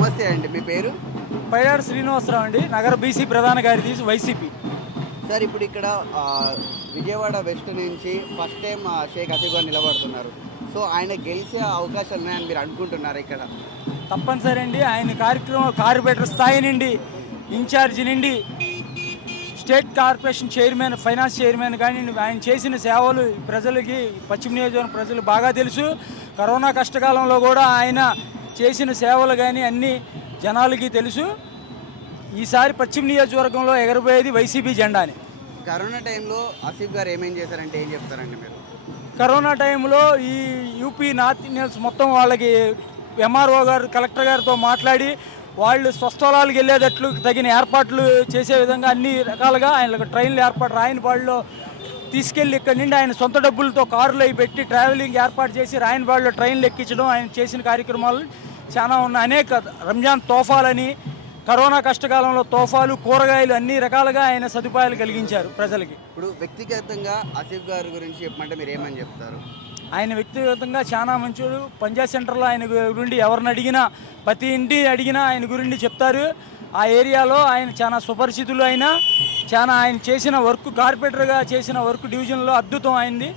నమస్తే అండి. మీ పేరు? పైడాడు శ్రీనివాసరావు అండి, నగర బీసీ ప్రధాన కార్యదర్శి వైసీపీ. సార్ ఇప్పుడు ఇక్కడ విజయవాడ వెస్ట్ నుంచి ఫస్ట్ టైం షేక్ హసీబ్ గారు నిలబడుతున్నారు. సో ఆయన గెలిచే అవకాశాలు ఉన్నాయని మీరు అనుకుంటున్నారు ఇక్కడ? తప్పనిసరి అండి. ఆయన కార్పొరేటర్ స్థాయి నుండి, ఇన్ఛార్జి నుండి, state corporation chairman, finance chairman కానీ ఆయన చేసిన సేవలు ప్రజలకి, పశ్చిమ నియోజకవర్గం ప్రజలు బాగా తెలుసు. కరోనా కష్టకాలంలో కూడా ఆయన చేసిన సేవలు కానీ అన్నీ జనాలకి తెలుసు. ఈసారి పశ్చిమ నియోజకవర్గంలో ఎగరబోయేది వైసీపీ జెండాని. కరోనా టైంలో హసీబ్ గారు ఏమేం చేశారంటే ఏం చెప్తారండి మీరు? కరోనా టైంలో ఈ యూపీ నార్త్ ఇండియన్స్ మొత్తం వాళ్ళకి ఎంఆర్ఓ గారు, కలెక్టర్ గారితో మాట్లాడి వాళ్ళు స్వస్థలాలకు వెళ్ళేటట్లు తగిన ఏర్పాట్లు చేసే విధంగా అన్ని రకాలుగా ఆయనకు ట్రైన్లు ఏర్పాటు, రాయనపాడులో తీసుకెళ్ళి ఇక్కడి నుండి ఆయన సొంత డబ్బులతో కారులు అవి పెట్టి ట్రావెలింగ్ ఏర్పాటు చేసి రాయనపాడులో ట్రైన్లు ఎక్కించడం ఆయన చేసిన కార్యక్రమాలు చాలా ఉన్నాయి. అనేక రంజాన్ తోఫాలని, కరోనా కష్టకాలంలో తోఫాలు, కూరగాయలు అన్ని రకాలుగా ఆయన సదుపాయాలు కలిగించారు ప్రజలకి. ఇప్పుడు వ్యక్తిగతంగా హసీబ్ గారి గురించి చెప్పమంటే మీరు ఏమని చెప్తారు? ఆయన వ్యక్తిగతంగా చాలా మంచోడు. పంచాయత్ సెంటర్లో ఆయన గురించి ఎవరిని అడిగినా, ప్రతి ఇంటి అడిగినా ఆయన గురించి చెప్తారు. ఆ ఏరియాలో ఆయన చాలా సుపరిచితులు. ఆయన చేసిన వర్క్, కార్పొరేటర్గా చేసిన వర్క్ డివిజన్లో అద్భుతం అయింది.